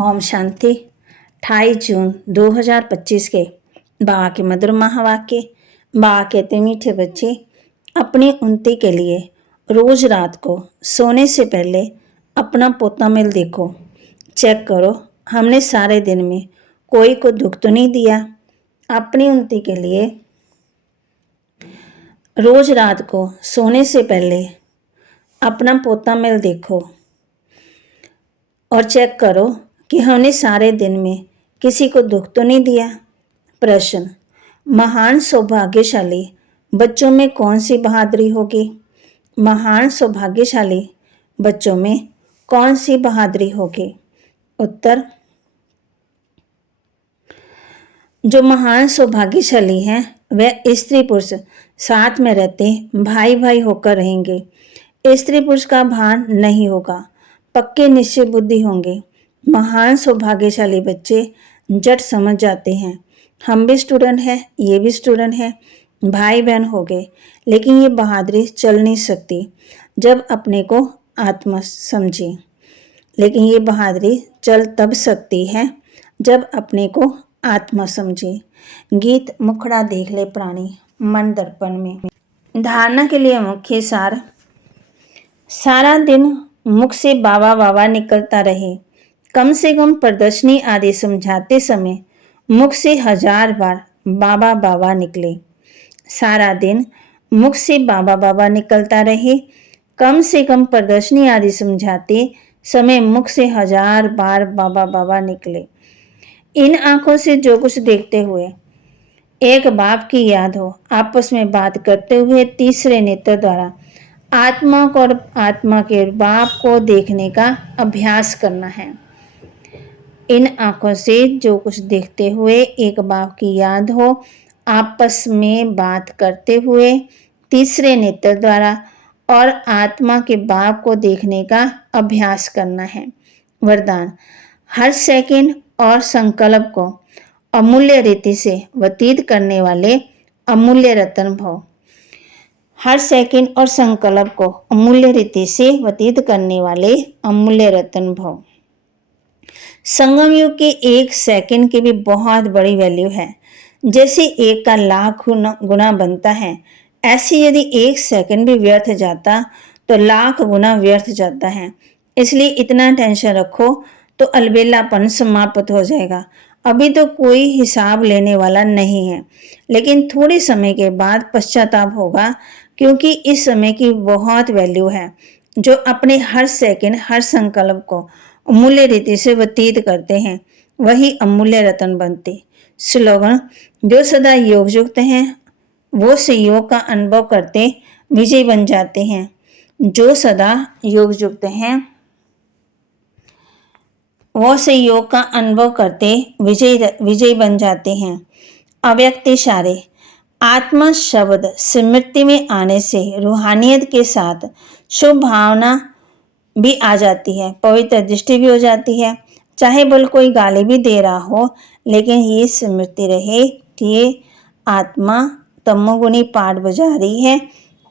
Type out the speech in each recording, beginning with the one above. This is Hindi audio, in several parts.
ओम शांति। 28 जून 2025 के बाबा के मधुर महावाक्य। बाबा कहते मीठे बच्चे, अपनी उन्नति के लिए रोज रात को सोने से पहले अपना पोता मेल देखो, चेक करो हमने सारे दिन में कोई को दुख तो नहीं दिया। अपनी उन्नति के लिए रोज रात को सोने से पहले अपना पोता मेल देखो और चेक करो कि हमने सारे दिन में किसी को दुख तो नहीं दिया। प्रश्न, महान सौभाग्यशाली बच्चों में कौन सी बहादुरी होगी? महान सौभाग्यशाली बच्चों में कौन सी बहादुरी होगी? उत्तर, जो महान सौभाग्यशाली हैं वह स्त्री पुरुष साथ में रहते भाई भाई होकर रहेंगे। स्त्री पुरुष का भान नहीं होगा, पक्के निश्चय बुद्धि होंगे। महान सौभाग्यशाली बच्चे झट समझ जाते हैं, हम भी स्टूडेंट हैं, ये भी स्टूडेंट है, भाई बहन हो गए। लेकिन ये बहादुरी चल नहीं सकती जब अपने को आत्मा समझे। लेकिन ये बहादुरी चल तब सकती है जब अपने को आत्मा समझे। गीत मुखड़ा देख ले प्राणी मन दर्पण में। धारणा के लिए मुख्य सार, सारा दिन मुख से बाबा बाबा निकलता रहे। कम से कम प्रदर्शनी आदि समझाते समय मुख से 1000 बार बाबा बाबा निकले। सारा दिन मुख से बाबा बाबा निकलता रहे। कम से कम प्रदर्शनी आदि समझाते समय मुख से 1000 बार बाबा बाबा निकले। इन आंखों से जो कुछ देखते हुए एक बाप की याद हो, आपस में बात करते हुए तीसरे नेत्र द्वारा आत्मा को और आत्मा के बाप को देखने का अभ्यास करना है। इन आंखों से जो कुछ देखते हुए एक बाप की याद हो, आपस में बात करते हुए तीसरे नेत्र द्वारा और आत्मा के बाप को देखने का अभ्यास करना है। वरदान, हर सेकंड और संकल्प को अमूल्य रीति से व्यतीत करने वाले अमूल्य रतन भव। हर सेकंड और संकल्प को अमूल्य रीति से व्यतीत करने वाले अमूल्य रतन भव। संगम युग के एक सेकंड की भी बहुत बड़ी वैल्यू है। जैसे एक का लाख गुना बनता है, ऐसे यदि एक सेकंड भी व्यर्थ जाता तो लाख गुना व्यर्थ जाता है। इसलिए इतना टेंशन रखो तो अलबेलापन समाप्त हो जाएगा। अभी तो कोई हिसाब लेने वाला नहीं है, लेकिन थोड़े समय के बाद पश्चाताप होगा, क्योंकि इस समय की बहुत वैल्यू है। जो अपने हर सेकंड हर संकल्प को अमूल्य रीति से व्यतीत करते हैं वही अमूल्य रतन बनते। स्लोगन, जो सदा योग युक्त हैं वो से योग का अनुभव करते विजय बन जाते हैं। जो सदा योग युक्त हैं वो से योग का अनुभव करते विजय बन जाते हैं। अव्यक्त इशारे, आत्मा शब्द स्मृति में आने से रूहानियत के साथ शुभ भावना भी आ जाती है, पवित्र दृष्टि भी हो जाती है। चाहे बोल कोई गाली भी दे रहा हो, लेकिन ये स्मृति रहे कि ये आत्मा तमोगुनी पाठ बजा रही है,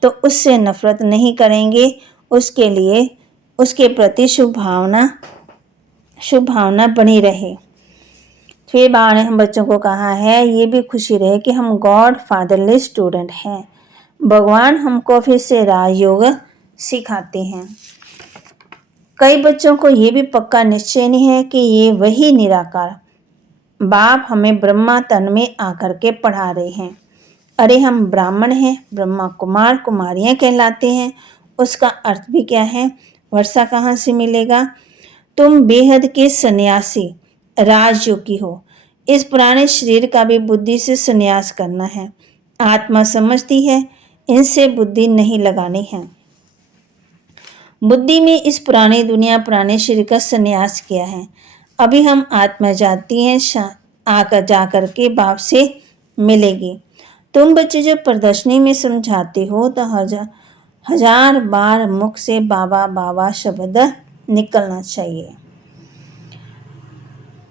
तो उससे नफरत नहीं करेंगे। उसके लिए उसके प्रति शुभ भावना बनी रहे। फिर बाबा ने हम बच्चों को कहा है, ये भी खुशी रहे कि हम गॉड फादरली स्टूडेंट हैं। भगवान हमको फिर से राजयोग सिखाते हैं। कई बच्चों को ये भी पक्का निश्चय नहीं है कि ये वही निराकार बाप हमें ब्रह्मा तन में आकर के पढ़ा रहे हैं। अरे हम ब्राह्मण हैं, ब्रह्मा कुमार कुमारियां कहलाते हैं। उसका अर्थ भी क्या है? वर्षा कहाँ से मिलेगा? तुम बेहद के सन्यासी राजयोगी हो। इस पुराने शरीर का भी बुद्धि से संन्यास करना है। आत्मा समझती है, इनसे बुद्धि नहीं लगानी है। बुद्धि में इस पुरानी दुनिया पुराने शरीर का संन्यास किया है। अभी हम आत्मा जाती हैं, आकर जाकर के बाप से मिलेगी। तुम बच्चे जो प्रदर्शनी में समझाते हो तो 1000 बार मुख से बाबा बाबा शब्द निकलना चाहिए।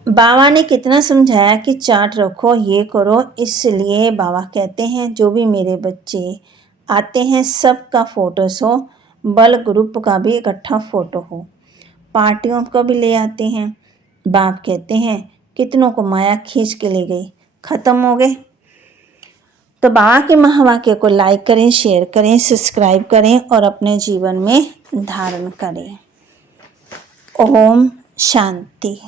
बाबा ने कितना समझाया कि चार्ट रखो, ये करो। इसलिए बाबा कहते हैं जो भी मेरे बच्चे आते हैं सबका फोटोस हो, बल ग्रुप का भी इकट्ठा फोटो हो। पार्टियों को भी ले आते हैं। बाप कहते हैं कितनों को माया खींच के ले गई, खत्म हो गए। तो बाबा के महावाक्य को लाइक करें, शेयर करें, सब्सक्राइब करें और अपने जीवन में धारण करें। ओम शांति।